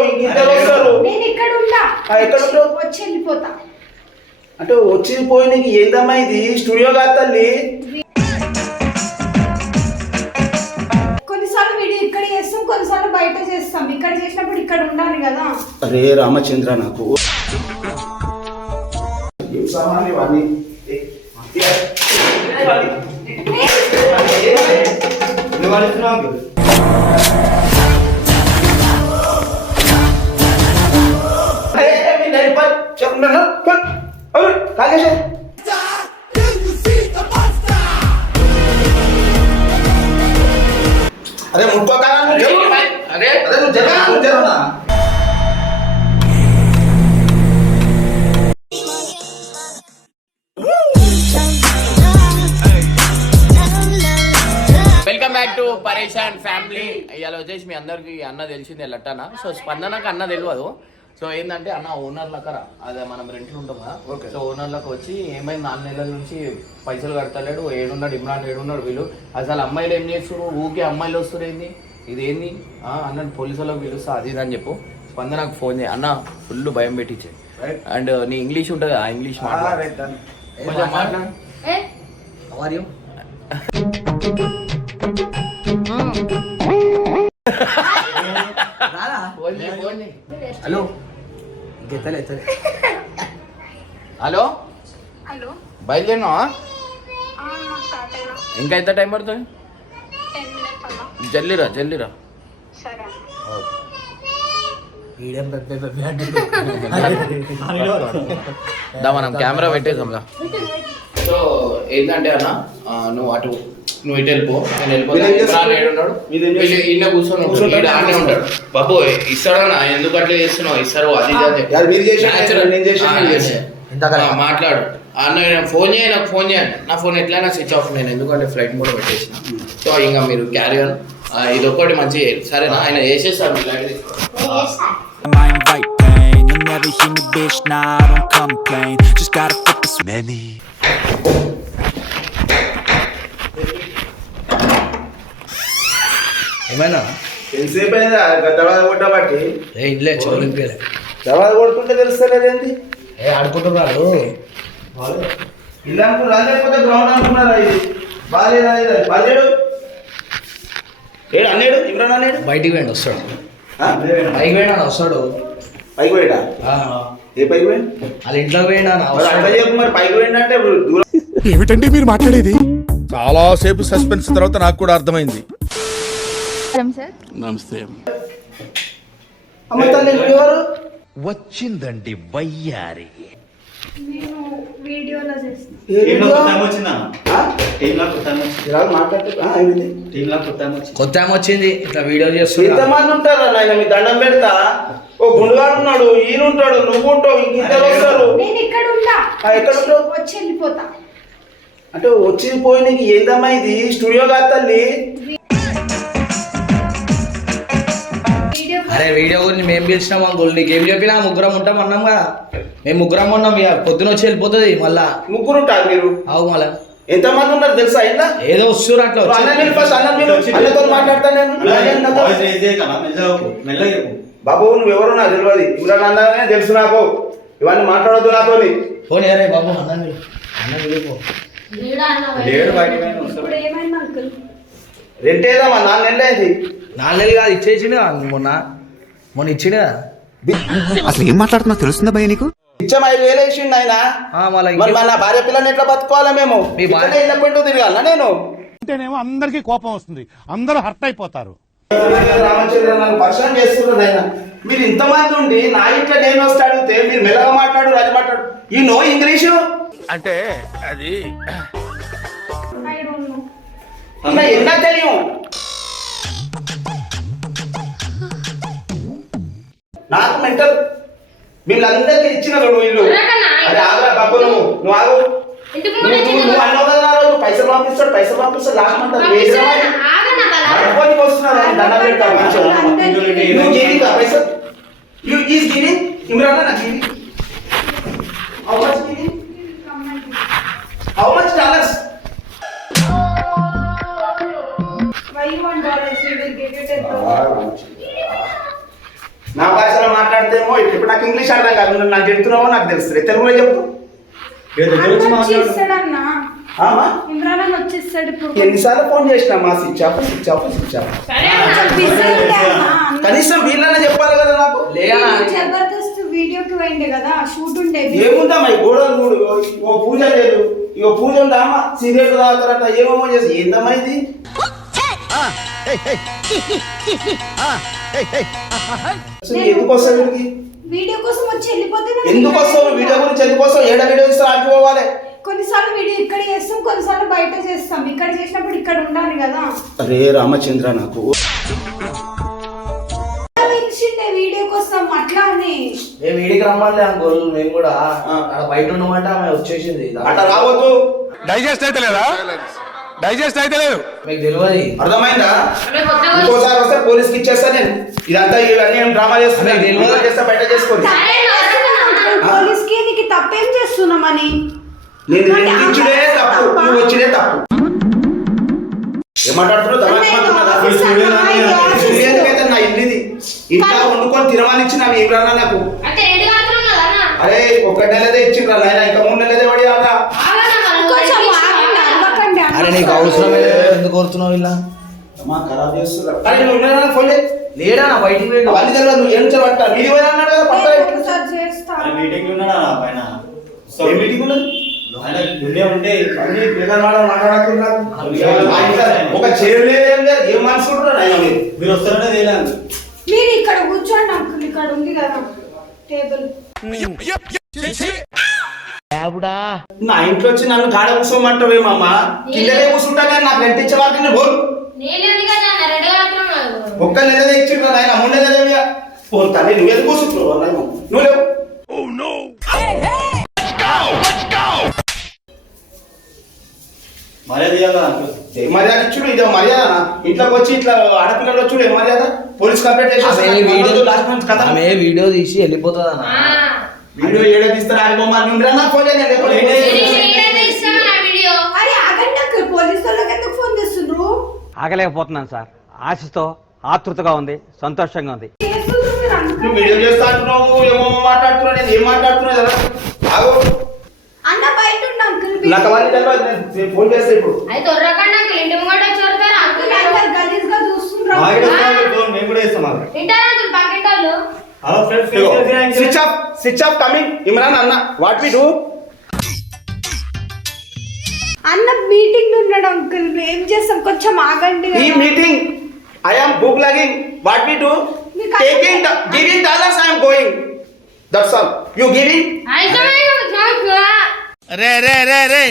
ఉంటావు, ఇంకిద్దరు వస్తారు. నేను ఇక్కడ ఉంటా. ఎక్కడ ఉంటావు? వచ్చి వెళ్ళిపోతా. అంటే వచ్చి పోయి నీకు ఏందమ్మా ఇది స్టూడియో కాదు తల్లి. కొన్నిసార్లు వీడియో ఇక్కడ చేస్తాం, కొన్నిసార్లు బయట చేస్తాం. ఇక్కడ చేసినప్పుడు ఇక్కడ ఉండాలి కదా. అరే రామచంద్ర నాకు సామాన్ ఇవన్నీ అరే ముట్టుకోకా అరే నువ్వు జరగనా వెల్కమ్ బ్యాక్ టు పరేషాన్ ఫ్యామిలీ. ఇవాళ వచ్చేసి మీ అందరికి అన్న తెలిసిందే లట్టన. సో స్పందనకు అన్న తెలియదు. సో ఏంటంటే అన్న ఓనర్ లెక్క అదే మనం రెంట్లు ఉంటాం కదా. సో ఓనర్ లెక్క వచ్చి ఏమైంది 4 నెలల నుంచి పైసలు కడతలేడు, ఏడున్నాడు ఇమ్రాన్, ఏడున్నాడు వీళ్ళు. అసలు అమ్మాయిలు ఏం చేస్తారు, ఊకే అమ్మాయిలు వస్తారు ఏంది, ఇది ఏంది అన్నట్టు పోలీసు వాళ్ళకి పిలుస్తా అది ఇది అని చెప్పు. స్పందనకు ఫోన్ చేయి అన్న, ఫుల్ భయం పెట్టించే. అండ్ నీ ఇంగ్లీష్ ఉంటుంది ఆ ఇంగ్లీష్ మాట్లాడు. హలో హలో హలో బయలుదేరినా? ఇంకా ఎంత టైం పడుతుంది? జల్లిరా జల్లిరా. మనం కెమెరా పెట్టేసాంలా. సో ఏంటంటే అన్న నువ్వు అటు నువ్వు ఇటు వెళ్ళిపో, నేను వెళ్ళిపోతాను. ఈయన కూర్చొని ఆనే ఉంటాడు. బాబు ఇస్తాడన్నా, ఎందుకు అట్లా చేస్తున్నావు, ఇస్తారు అది మాట్లాడు అన్న. ఫోన్ చేయి, నాకు ఫోన్ చేయండి. నా ఫోన్ ఎట్లయినా స్విచ్ ఆఫ్, నేను ఎందుకంటే ఫ్లైట్ మోడ్ పెట్టేసిన. సో ఇంకా మీరు క్యారీ ఆన్, ఇది ఒక్కటి మంచి సరేనా, ఆయన చేసేస్తాను. Never hear me, bitch, nah, I don't complain. Just gotta flip this many. ఏమైనా ఎంతసేపు అయిందా దవాద కొట్టబట్టి? ఇంట్లో చోలింపేలే దవాద కొడుతుంటే తెలుస్తలేదేంటి? ఆడుకుంటున్నాడు. ఇల్లు అనుకున్నా లేకపోతే గ్రౌండ్ అనుకున్నారా? ఇది బాగాలేదా? బాగాలేడు ఏడు అన్నాడు ఇమ్రాన్ అన్నాడు. బయటికి పోయిండు, వస్తాడు. పైకి పోయినా వస్తాడు. పైకి పోయాడా? ఏ పైకి పోయి? వాళ్ళ ఇంట్లోకి పోయినా మరి పైకి పోయిందంటే దూరం. ఏమిటండి మీరు మాట్లాడేది? చాలా సేపు సస్పెన్స్ తర్వాత నాకు కూడా అర్థమైంది. నమస్తే అమ్మ తల్లి ఎవరు వచ్చిందండి వయ్యారి. వీడియోలో చేస్తాను. కొత్త ఆమె వచ్చింది, ఇట్లా వీడియో చేస్తుంది. ఎంతమంది ఉంటారా నాయన, మీ దండం పెడతా. ఓ గుండుగాడు ఉన్నాడు, ఈయన ఉంటాడు, నువ్వు ఉంటావు, ఇంకిద్దరు వస్తారు. నేను ఇక్కడ ఉంటా. ఎక్కడ ఉంటావు? వచ్చి వెళ్ళిపోతా. అంటే వచ్చి పోయి నీకు ఏందమ్మా ఇది స్టూడియో కాదు తల్లి. అరే వీడియో గురించి మేము పిలిచినాం అంకుల్, నీకేం చెప్పినా ముగ్గురం ఉంటాం అన్నాం కదా. మేము ముగ్గురం ఉన్నాం, ఇక పొద్దున వచ్చి వెళ్ళిపోతుంది మళ్ళా. ముగ్గురు ఉంటారు మీరు? అవు మళ్ళా ఎంతమంది ఉన్నారు తెలుసా ఇంట్లో? ఏదో వస్తున్నారు అట్లా. అన్నతో మాట్లాడతా నేను. బాబు నువ్వు ఎవరు నాకు తెలియదు, ఇమ్రాన్ అన్ననే తెలుసు నాకు, ఇవన్నీ మాట్లాడొద్దు నాతో. పోనీ అరే బాబు అన్నది రెంటేదమ్మా 4 నెలలు అయింది. 4 నెలలు కాదు, ఇచ్చేసిండు మొన్న ఇచ్చిండు కదా. అసలు ఏం మాట్లాడుతున్నా తెలుస్తుందా భయ నీకు? ఇచ్చాం 5,000 వేసిండు ఆయన. మరి నా భార్య పిల్లని ఎట్లా బతుకోవాలా మేము? ఇళ్ళకుంటూ తిరగాల నేను? అంటేనేమో అందరికీ కోపం వస్తుంది, అందరూ హర్ట్ అయిపోతారు. రామచంద్ర నన్ను పరిచయం చేస్తున్నది ఆయన. మీరు ఇంతమంది ఉండి నా ఇంట్లో నేను వస్తే అడిగితే మీరు మెల్లగా మాట్లాడు, అది మాట్లాడు. ఈ నో ఇంగ్లీషు అంటే అది ఎన్నా తెలియం. నాకు మెంటల్ వీళ్ళందరికీ ఇచ్చిన నువ్వు ఇల్లు. అది ఆగరా బాబు, నువ్వు ఆగు. నువ్వు అన్నావు కదా నా రోజు పైసలు పంపిస్తాడు లాస్ట్ మంత్ వస్తున్నారు. దండ పెడతావు నువ్వు గివింగ్ పైసలు. యూ ఈజ్ గివింగ్ ఇమ్రాన్ నా giving. How much giving? How much dollars? $1 you will give it $10. నా భాష మాట్లాడితేమో ఇప్పుడు నాకు ఇంగ్లీష్ అర్థం కాదు, నువ్వు నాకు చెప్తున్నావో నాకు తెలుస్తుంది. తెలుగులో చెప్పు. వచ్చేస్తాడన్నా ఆమా ఇమ్రాన్ అన్న వచ్చేస్తాడు ఇప్పుడు. ఎన్నిసార్లు ఫోన్ చేసినా మా స్విచ్ ఆఫ్. కనీసం వీళ్ళనే చెప్పాలి కదా నాకు. జబర్దస్త్ వీడియోకి పోయిండే కదా, షూట్ ఉండే. ఏముందమ్మా ఈ గోడలు చూడు, ఓ పూజ లేదు, ఇగో పూజ ఉందామా సీరియల్ తాగుతారట, ఏమేమో చేసి ఏందమ్మా ఇది. ఎందుకు వస్తావు వీడికి? వీడియో కోసం వచ్చి వెళ్ళిపోతే ఎందుకు వస్తావు? వీడియో గురించి ఎందుకు వస్తావు? ఏడ వీడియో ఇస్తా ఆడుకోవాలి. కొన్నిసార్లు వీడియో ఇక్కడ చేస్తాం, కొన్నిసార్లు బయట చేస్తాం. ఇక్కడ చేసినప్పుడు ఇక్కడ ఉండాలి కదా. అరే రామచంద్ర, నాకు వీడియో కోసం అట్లా అని మేము వీడికి రమ్మంటే అంకుల్, మేము కూడా అక్కడ బయట ఉన్నమాట ఆమె వచ్చేసింది. అట్లా రావద్దు. డైజెస్ట్ అయితే లేదా? డైజెస్ట్ అయితే లేదు. మీకు తెలియదు, అర్థమైందా? ఇంకోసారి వస్తే పోలీస్కి ఇచ్చేస్తా నేను. ఇదంతా ఇవన్నీ డ్రామా చేస్తున్నా, చేస్తా బయట చేసుకోండి. పోలీస్కి నీకు తప్పేం చేస్తున్నామని. నేను ఇచ్చుడే తప్పు, నువ్వు వచ్చిడే తప్పు. ఏమాట్లాడుతున్నావు? ఎందుకైతే నా ఇల్లుది, ఇంట్లో వండుకొని తినవానిచ్చిన ఇవ్వరా నాకు. అరే ఒక నెలదే ఇచ్చిండ్రా నాయన, ఇంకా 3 నెలదే పడియాలా. అరే నీకు అవసరమే ఎందుకు కోరుతున్నావు ఇలా ఖరాబ్ చేస్తున్నా. అరే నువ్వు ఉన్నానా? ఫోన్ చేయి. లేడా నా బయటికి వెళ్ళి వాళ్ళు తెలియదు, నువ్వు ఏం చెప్పట్ట మీది పోయినా అన్నాడు కదా. పట్ట మీటింగ్ ఉన్నాడా పైన? ఏ మీటింగ్ ఉన్నది? ఒక చైర్ ఏం మనసుకుంటున్నారు ఆయన? మీరు వస్తారనే తెలియదు. మీరు ఇక్కడ కూర్చోండి అంకుల్, ఇక్కడ ఉంది కదా టేబుల్. నా ఇంట్లో వచ్చి నన్ను గాడ కూర్చోమంటావేమమ్మా? కిందనే కూర్చుంటా కానీ నాకు రెంట్ ఇచ్చే వాళ్ళకి నేను పోను. ఒక్క నెలదే ఇచ్చిండ్రా నాయన, 3 నెలదే పోతాను. నువ్వు ఎందుకు కూర్చుంటున్నావు? నువ్వు లేవు. మర్యాద ఇచ్చుడు ఇదే మర్యాద. ఇంట్లోకి వచ్చి ఇట్లా ఆడపిల్లలు వచ్చుడు ఏ మర్యాద? పోలీస్ కంప్లైంట్ ఆమె వీడియో తీసి వెళ్ళిపోతుంది అన్న. వీడియో ఏడ తీస్తారు? ఆడి బొమ్మ ఫోన్ చేయండి. పోలీసు వాళ్ళకి ఎందుకు ఫోన్ చేస్తుండ్రు? ఆగలేకపోతున్నాను సార్. ఆశతో ఆతృతగా ఉంది, సంతోషంగా ఉంది. నువ్వు వీడియో చేస్తా అంటున్నావు, ఏమో మాట్లాడుతున్నావు. నేను ఏం మాట్లాడుతున్నా కదా. ఆగో అన్న బయట ఉన్న అంకుల్, నాకు అవన్నీ తెలియదు. నేను ఫోన్ చేస్తా ఇప్పుడు. గలీజ్గా చూస్తుండ్రు. మేము కూడా ఇస్తాం. Switch off coming. ఇమ్రాన్ అన్న, వాట్ వి డూ? అన్న మీటింగ్ ఉన్నాడు అంకుల్, ఏం చేస్తాం? కొంచెం ఆగండి. ఈ meeting I am book logging. What we do? Taking giving dollars. I am going. That's all. You giving. రే రే రే రే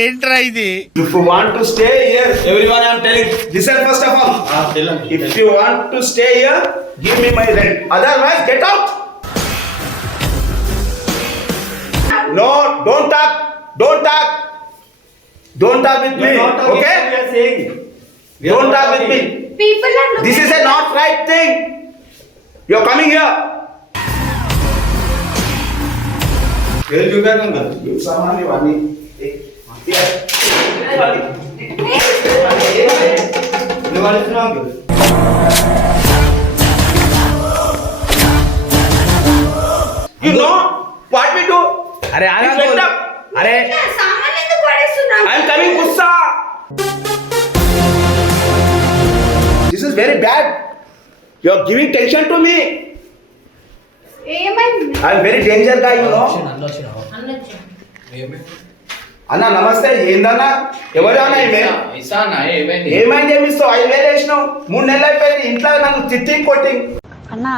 ఏంట్రా ఇది? If you want to stay here, everyone I am telling, listen first of all. If you want to stay here, give me my rent. Otherwise, get out. No, don't talk. Don't talk. Don't talk with me. Okay? Don't talk with me. People are looking. This is a not right thing. You are coming here. You saman ivanni. You know what we do? అరే అరే సామాన్లు ఎందుకు పడేస్తున్నా? I am coming, Gussa. This is very bad. You are giving tension to me. ఏమైంది? I am very danger guy, you know. అన్న నమస్తే. ఏందన్నా? ఎవరన్నా? ఏమైంది? ఏమిస్తావు? 5,000 వేసినావు. 3 నెలలు అయిపోయింది. ఇంట్లో నన్ను తిట్టింగ్ కొట్టింగ్. అన్నా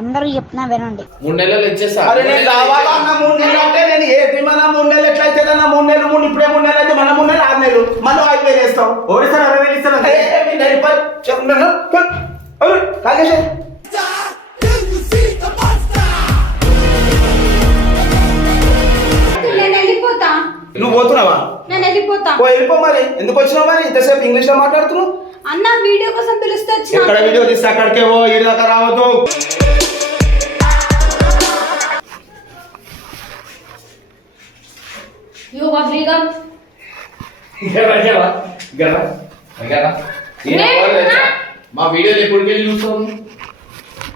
అందరూ చెప్తున్నా వినండి. 3 నెలలు ఇచ్చేస్తా. అరే నేను కావాలా అన్న 3 నెలలు అంటే నేను ఏ మన 3 నెలలు ఎట్లయితే అన్న 3 నెలలు ఇప్పుడే 3 నెలలు అయితే మన 3 నెలలు 6 నెలలు మనం 5,000 వేస్తాం. ఓడిసారి 60,000 ఇస్తాను. చెప్తున్నాను కాకేష్. నేను వెళ్ళిపోతా. నువ్వు పోతున్నావా? నేను వెళ్ళిపోతా. వెళ్ళిపో. మరి ఎందుకు వచ్చినావు? మరి ఇంతసేపు ఇంగ్లీష్ లో మాట్లాడుతున్నావు. అన్న వీడియో కోసం పిలిస్తే ఎక్కడ వీడియో తీస్తే అక్కడికే పో. ఈడి దాకా రావద్దు. మా వీడియోలు ఎప్పటికెళ్ళి చూస్తావు?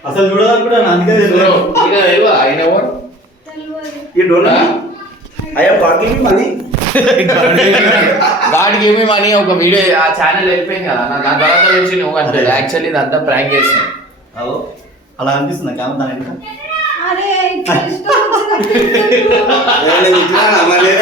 అసలు చూడాలనుకుంటాను అందుకే So, తెలియదు. ఈయన తెలియదా? ఆయన ఎవరు? You don't know me? I am God giving money. God give me money ఒక వీడియో ఆ ఛానల్ వెళ్ళిపోయింది కదా నా తర్వాత తెలిసి నువ్వు అంటే యాక్చువల్లీ ఇదంతా ప్రాంక్ చేస్తాను. అవు అలా అనిపిస్తుంది కెమెరా దాని వెనక. అరే ఇట్లా ఇష్టం వచ్చినట్టు నేను ఇచ్చినానా మరి?